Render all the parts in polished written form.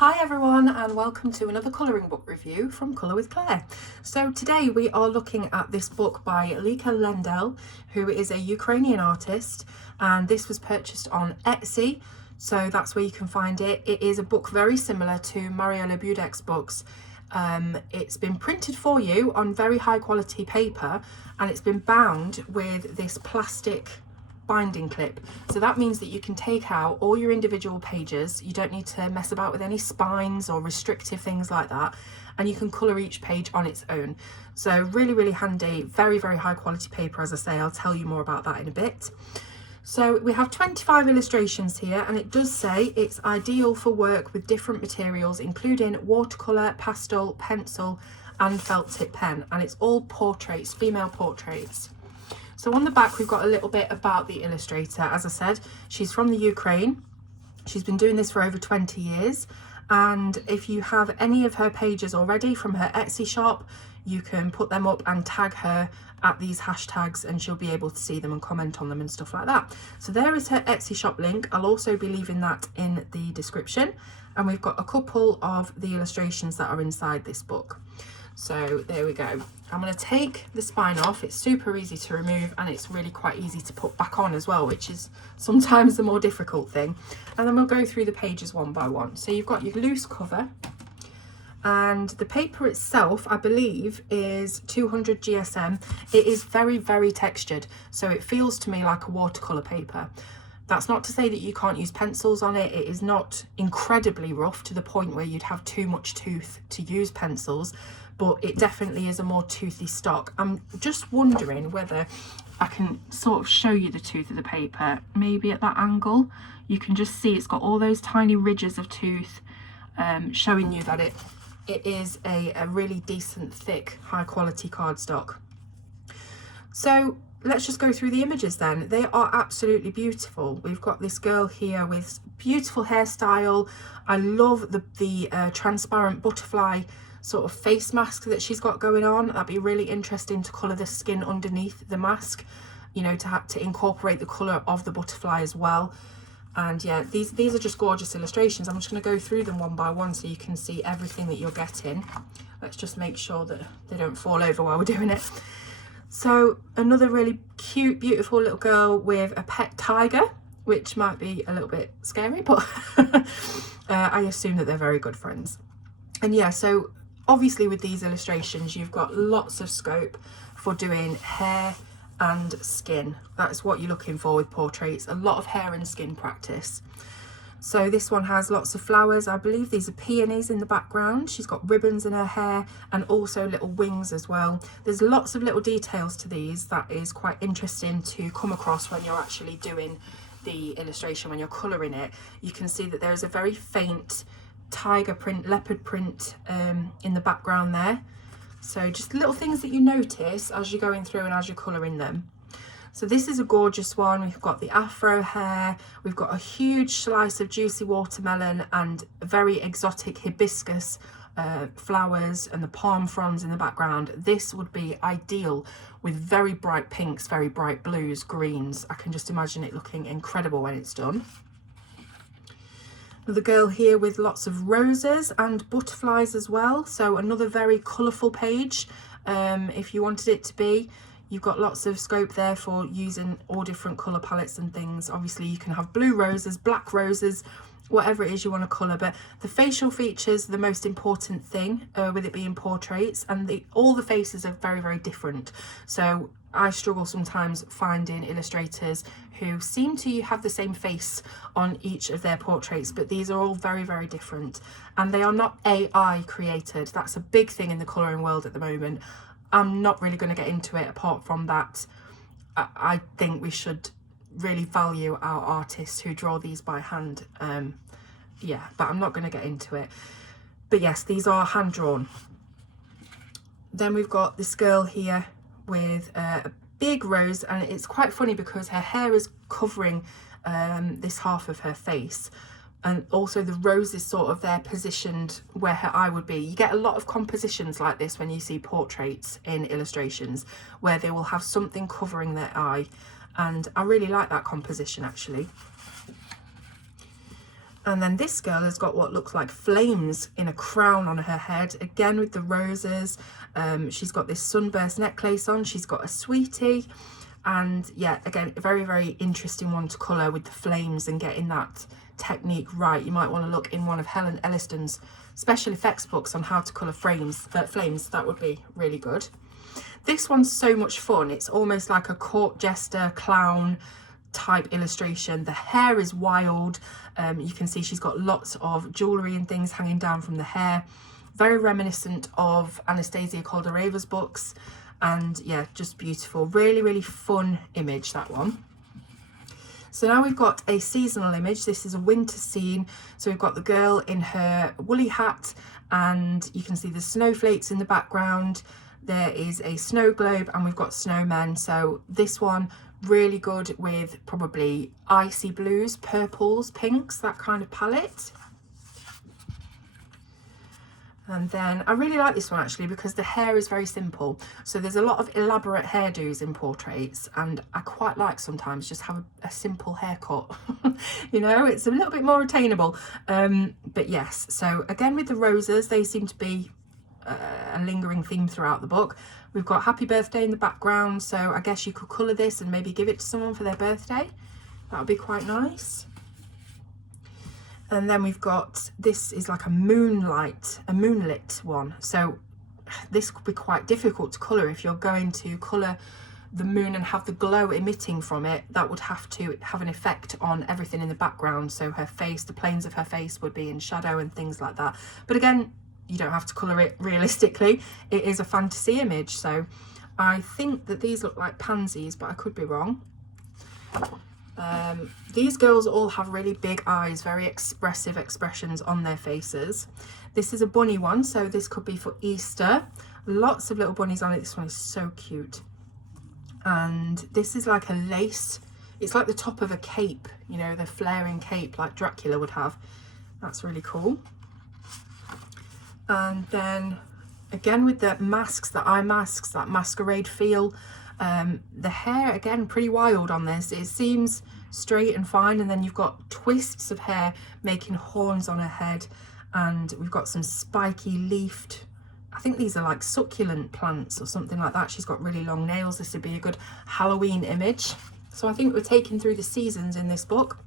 Hi everyone, and welcome to another colouring book review from Colour with Claire. So today we are looking at this book by Lika Lendel, who is a Ukrainian artist, and this was purchased on Etsy, so that's where you can find it. It is a book very similar to Mariella Budek's books. It's been printed for you on very high quality paper, and it's been bound with this plastic binding clip, so that means that you can take out all your individual pages. You don't need to mess about with any spines or restrictive things like that, and you can colour each page on its own. So really handy, very high quality paper. As I say, I'll tell you more about that in a bit. So we have 25 illustrations here, and it does say it's ideal for work with different materials including watercolour, pastel, pencil and felt tip pen, and it's all portraits, female portraits. So on the back we've got a little bit about the illustrator. As I said, she's from the Ukraine. She's been doing this for over 20 years. And if you have any of her pages already from her Etsy shop, you can put them up and tag her at these hashtags and she'll be able to see them and comment on them and stuff like that. So there is her Etsy shop link. I'll also be leaving that in the description. And we've got a couple of the illustrations that are inside this book. So there we go. I'm going to take the spine off. It's super easy to remove, and it's really quite easy to put back on as well, which is sometimes the more difficult thing. And then we'll go through the pages one by one. So you've got your loose cover, and the paper itself, I believe, is 200 GSM. It is very textured, so it feels to me like a watercolour paper. That's not to say that you can't use pencils on it. It is not incredibly rough to the point where you'd have too much tooth to use pencils, but it definitely is a more toothy stock. I'm just wondering whether I can sort of show you the tooth of the paper. Maybe at that angle, you can just see it's got all those tiny ridges of tooth, showing you that it is a really decent, thick, high quality cardstock. So let's just go through the images then. They are absolutely beautiful. We've got this girl here with beautiful hairstyle. I love the transparent butterfly sort of face mask that she's got going on. That'd be really interesting to colour the skin underneath the mask, you know, to have to incorporate the colour of the butterfly as well. And yeah, these are just gorgeous illustrations. I'm just going to go through them one by one so you can see everything that you're getting. Let's just make sure that they don't fall over while we're doing it. So another really cute, beautiful little girl with a pet tiger, which might be a little bit scary, but I assume that they're very good friends. And yeah, so obviously with these illustrations, you've got lots of scope for doing hair and skin. That's what you're looking for with portraits, a lot of hair and skin practice. So this one has lots of flowers. I believe these are peonies in the background. She's got ribbons in her hair and also little wings as well. There's lots of little details to these that is quite interesting to come across when you're actually doing the illustration, when you're colouring it. You can see that there is a very faint tiger print, leopard print in the background there. So just little things that you notice as you're going through and as you're colouring them. So this is a gorgeous one. We've got the afro hair, we've got a huge slice of juicy watermelon and very exotic hibiscus flowers and the palm fronds in the background. This would be ideal with very bright pinks, very bright blues, greens. I can just imagine it looking incredible when it's done. The girl here with lots of roses and butterflies as well, so another very colourful page if you wanted it to be. You've got lots of scope there for using all different colour palettes and things. Obviously you can have blue roses, black roses, whatever it is you want to colour, but the facial features are the most important thing with it being portraits, and all the faces are very different. So I struggle sometimes finding illustrators who seem to have the same face on each of their portraits, but these are all very different, and they are not AI created. That's a big thing in the colouring world at the moment. I'm not really going to get into it apart from that. I think we should really value our artists who draw these by hand. Yeah, but I'm not going to get into it. But yes, these are hand drawn. Then we've got this girl here with a big rose, and it's quite funny because her hair is covering this half of her face, and also the rose is sort of there positioned where her eye would be. You get a lot of compositions like this when you see portraits in illustrations where they will have something covering their eye, and I really like that composition actually. And then this girl has got what looks like flames in a crown on her head, again with the roses. She's got this sunburst necklace on, she's got a sweetie, and yeah, again, a very, very interesting one to colour with the flames and getting that technique right. You might want to look in one of Helen Elliston's special effects books on how to colour flames. That would be really good. This one's so much fun. It's almost like a court jester clown type illustration. The hair is wild. You can see she's got lots of jewellery and things hanging down from the hair, very reminiscent of Anastasia Caldereva's books, and yeah, just beautiful. Really, really fun image, that one. So now we've got a seasonal image. This is a winter scene. So we've got the girl in her woolly hat, and you can see the snowflakes in the background. There is a snow globe, and we've got snowmen. So this one really good with probably icy blues, purples, pinks, that kind of palette. And then I really like this one actually because the hair is very simple. So there's a lot of elaborate hairdos in portraits, and I quite like sometimes just have a simple haircut. You know, it's a little bit more attainable. But yes, so again with the roses, they seem to be a lingering theme throughout the book. We've got happy birthday in the background, so I guess you could colour this and maybe give it to someone for their birthday. That would be quite nice. And then we've got, this is like a moonlit one. So this could be quite difficult to colour if you're going to colour the moon and have the glow emitting from it. That would have to have an effect on everything in the background. So her face, the planes of her face would be in shadow and things like that. But again, you don't have to colour it realistically. It is a fantasy image. So I think that these look like pansies, but I could be wrong. These girls all have really big eyes, very expressive expressions on their faces. This is a bunny one, so this could be for Easter. Lots of little bunnies on it. This one is so cute. And this is like a lace. It's like the top of a cape, you know, the flaring cape like Dracula would have. That's really cool. And then again with the masks, the eye masks, that masquerade feel. The hair, again, pretty wild on this. It seems straight and fine, and then you've got twists of hair making horns on her head, and we've got some spiky leafed, I think these are like succulent plants or something like that. She's got really long nails. This would be a good Halloween image. So I think we're taking through the seasons in this book.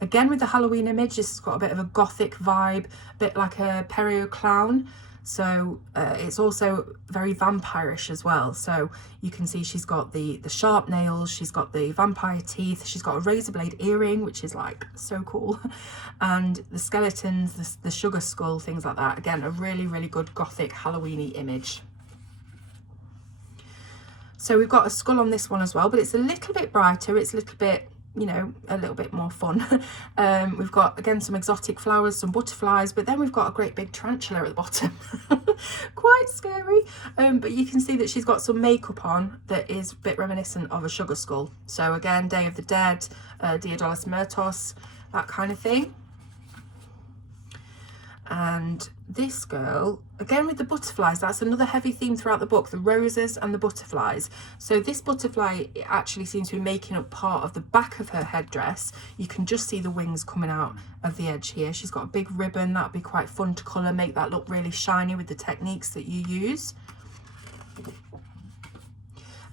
Again with the Halloween image, this has got a bit of a gothic vibe, a bit like a Perio clown. So it's also very vampirish as well. So you can see she's got the sharp nails, she's got the vampire teeth, she's got a razor blade earring, which is like so cool, and the skeletons, the sugar skull, things like that. Again, a really, really good gothic Halloween-y image. So we've got a skull on this one as well, but it's a little bit brighter, it's a little bit, you know, a little bit more fun. We've got again some exotic flowers, some butterflies, but then we've got a great big tarantula at the bottom. Quite scary, but you can see that she's got some makeup on that is a bit reminiscent of a sugar skull. So again, Day of the Dead, Dia de los Muertos, that kind of thing. And this girl, again with the butterflies, that's another heavy theme throughout the book, the roses and the butterflies. So this butterfly, it actually seems to be making up part of the back of her headdress. You can just see the wings coming out of the edge here. She's got a big ribbon. That would be quite fun to colour, make that look really shiny with the techniques that you use.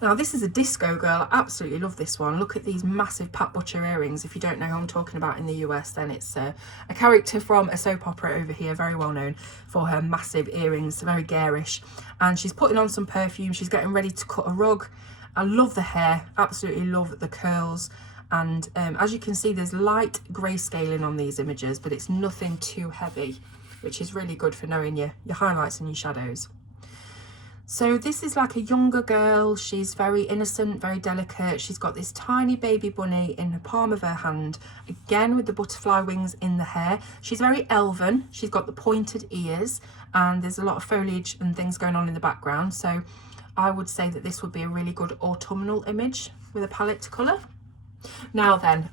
Now this is a disco girl. I absolutely love this one. Look at these massive Pat Butcher earrings. If you don't know who I'm talking about in the US, then it's a character from a soap opera over here, very well known for her massive earrings, very garish. And she's putting on some perfume. She's getting ready to cut a rug. I love the hair, absolutely love the curls. And as you can see, there's light grayscaling on these images, but it's nothing too heavy, which is really good for knowing your highlights and your shadows. So this is like a younger girl. She's very innocent, very delicate. She's got this tiny baby bunny in the palm of her hand, again with the butterfly wings in the hair. She's very elven. She's got the pointed ears, and there's a lot of foliage and things going on in the background. So I would say that this would be a really good autumnal image with a palette to colour. Now then,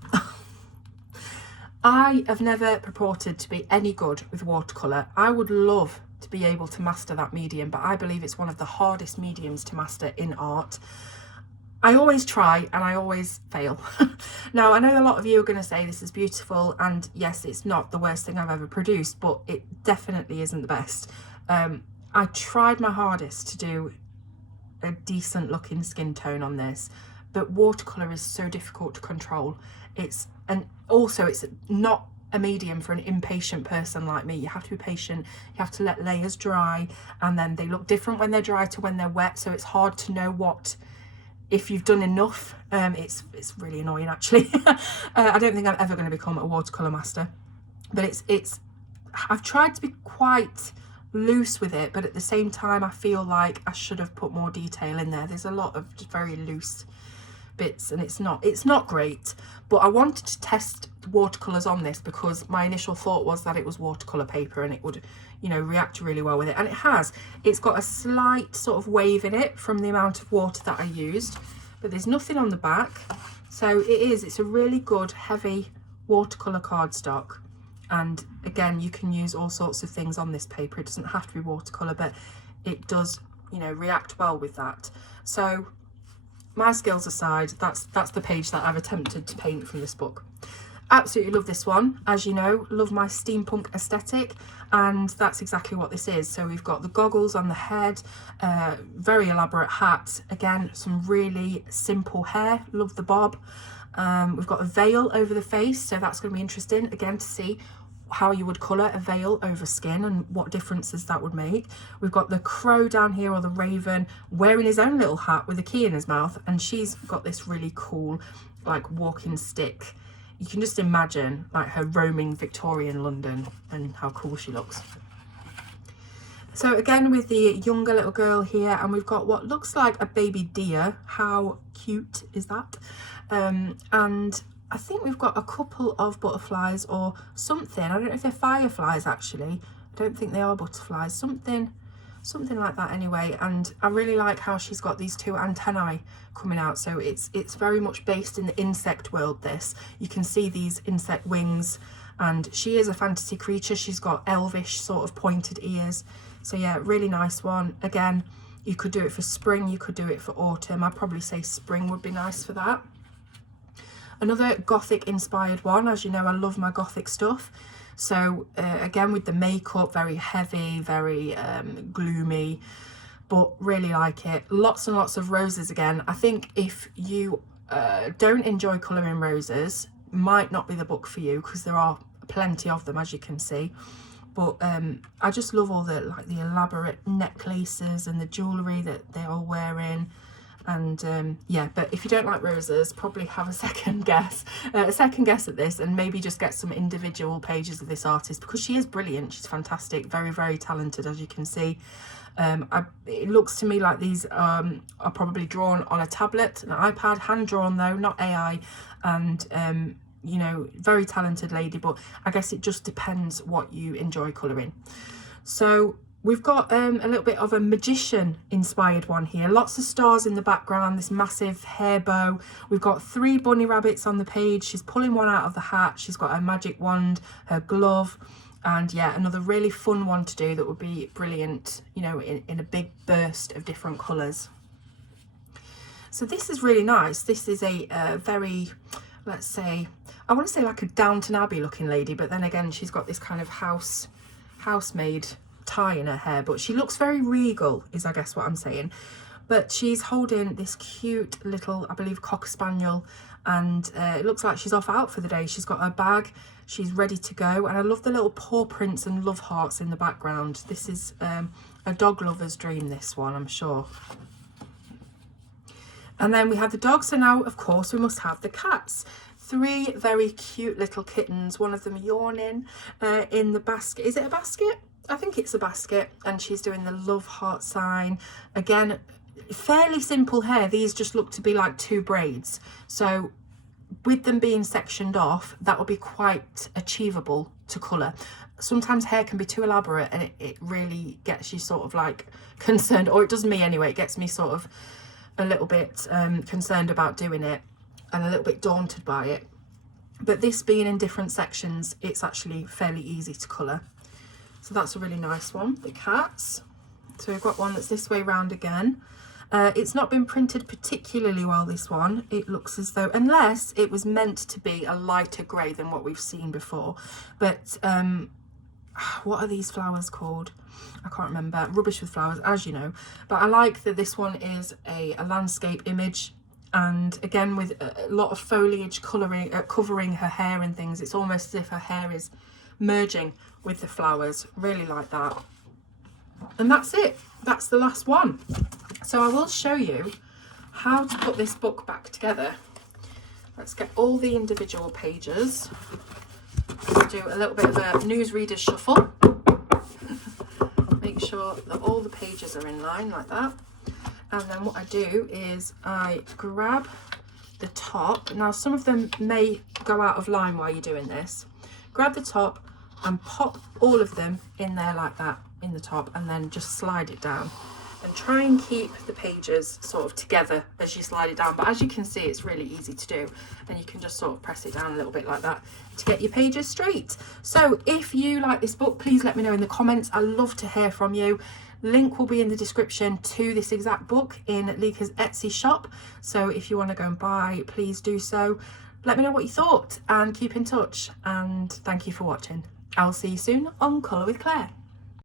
I have never purported to be any good with watercolour. I would love to be able to master that medium, but I believe it's one of the hardest mediums to master in art. I always try and I always fail. Now, I know a lot of you are going to say this is beautiful, and yes, it's not the worst thing I've ever produced, but it definitely isn't the best. I tried my hardest to do a decent looking skin tone on this, but watercolor is so difficult to control. And also it's not a medium for an impatient person like me. You have to be patient, you have to let layers dry, and then they look different when they're dry to when they're wet, so it's hard to know if you've done enough. It's really annoying actually. I don't think I'm ever going to become a watercolor master, but I've tried to be quite loose with it, but at the same time I feel like I should have put more detail in there. There's a lot of just very loose bits, and it's not great, but I wanted to test watercolors on this because my initial thought was that it was watercolor paper and it would, you know, react really well with it, and it has. It's got a slight sort of wave in it from the amount of water that I used, but there's nothing on the back. So it's a really good heavy watercolor cardstock, and again, you can use all sorts of things on this paper. It doesn't have to be watercolor, but it does, you know, react well with that. So my skills aside, that's the page that I've attempted to paint from this book. Absolutely love this one. As you know, love my steampunk aesthetic, and that's exactly what this is. So we've got the goggles on the head, very elaborate hat, again some really simple hair, love the bob. We've got a veil over the face, so that's going to be interesting again to see how you would colour a veil over skin and what differences that would make. We've got the crow down here, or the raven, wearing his own little hat with a key in his mouth, and she's got this really cool like walking stick. You can just imagine like her roaming Victorian London and how cool she looks. So again with the younger little girl here, and we've got what looks like a baby deer. How cute is that? And I think we've got a couple of butterflies or something. I don't know if they're fireflies actually. I don't think they are butterflies. Something like that anyway. And I really like how she's got these two antennae coming out. So it's very much based in the insect world, this. You can see these insect wings, and she is a fantasy creature. She's got elvish sort of pointed ears. So yeah, really nice one. Again, you could do it for spring, you could do it for autumn. I'd probably say spring would be nice for that. Another gothic inspired one. As you know, I love my gothic stuff. So again with the makeup, very heavy, very gloomy, but really like it. Lots and lots of roses again. I think if you don't enjoy colouring roses, might not be the book for you, because there are plenty of them, as you can see. But I just love all the the elaborate necklaces and the jewellery that they're all wearing. And yeah, but if you don't like roses, probably have a second guess at this, and maybe just get some individual pages of this artist, because she is brilliant. She's fantastic, very, very talented, as you can see. It looks to me like these are probably drawn on a tablet, an iPad, hand drawn though, not AI. And you know, very talented lady, but I guess it just depends what you enjoy colouring. So we've got a little bit of a magician inspired one here. Lots of stars in the background, this massive hair bow. We've got 3 bunny rabbits on the page. She's pulling one out of the hat. She's got her magic wand, her glove, and yeah, another really fun one to do that would be brilliant, you know, in a big burst of different colours. So this is really nice. This is a very, let's say, I want to say like a Downton Abbey looking lady, but then again, she's got this kind of housemaid tie in her hair, but she looks very regal, is I guess what I'm saying. But she's holding this cute little, I believe, cocker spaniel, and it looks like she's off out for the day. She's got her bag, she's ready to go, and I love the little paw prints and love hearts in the background. This is a dog lover's dream, this one, I'm sure. And then we have the dogs, so now of course we must have the cats. 3 very cute little kittens, one of them yawning in the basket. Is it a basket? I think it's a basket, and she's doing the love heart sign. Again, fairly simple hair. These just look to be like 2 braids. So with them being sectioned off, that will be quite achievable to colour. Sometimes hair can be too elaborate, and it really gets you sort of like concerned, or it does me anyway. It gets me sort of a little bit concerned about doing it, and a little bit daunted by it. But this being in different sections, it's actually fairly easy to colour. So that's a really nice one, the cats. So we've got one that's this way round again. It's not been printed particularly well, this one. It looks as though, unless it was meant to be a lighter grey than what we've seen before. But what are these flowers called? I can't remember. Rubbish with flowers, as you know. But I like that this one is a landscape image, and again with a lot of foliage covering her hair and things. It's almost as if her hair is merging with the flowers. Really like that. And that's it. That's the last one. So I will show you how to put this book back together. Let's get all the individual pages. Do a little bit of a newsreader shuffle. Make sure that all the pages are in line like that. And then what I do is I grab the top. Now some of them may go out of line while you're doing this. Grab the top and pop all of them in there like that in the top, and then just slide it down. And try and keep the pages sort of together as you slide it down. But as you can see, it's really easy to do, and you can just sort of press it down a little bit like that to get your pages straight. So if you like this book, please let me know in the comments. I love to hear from you. Link will be in the description to this exact book in Lika's Etsy shop. So if you want to go and buy, please do so. Let me know what you thought and keep in touch. And thank you for watching. I'll see you soon on Colour with Claire.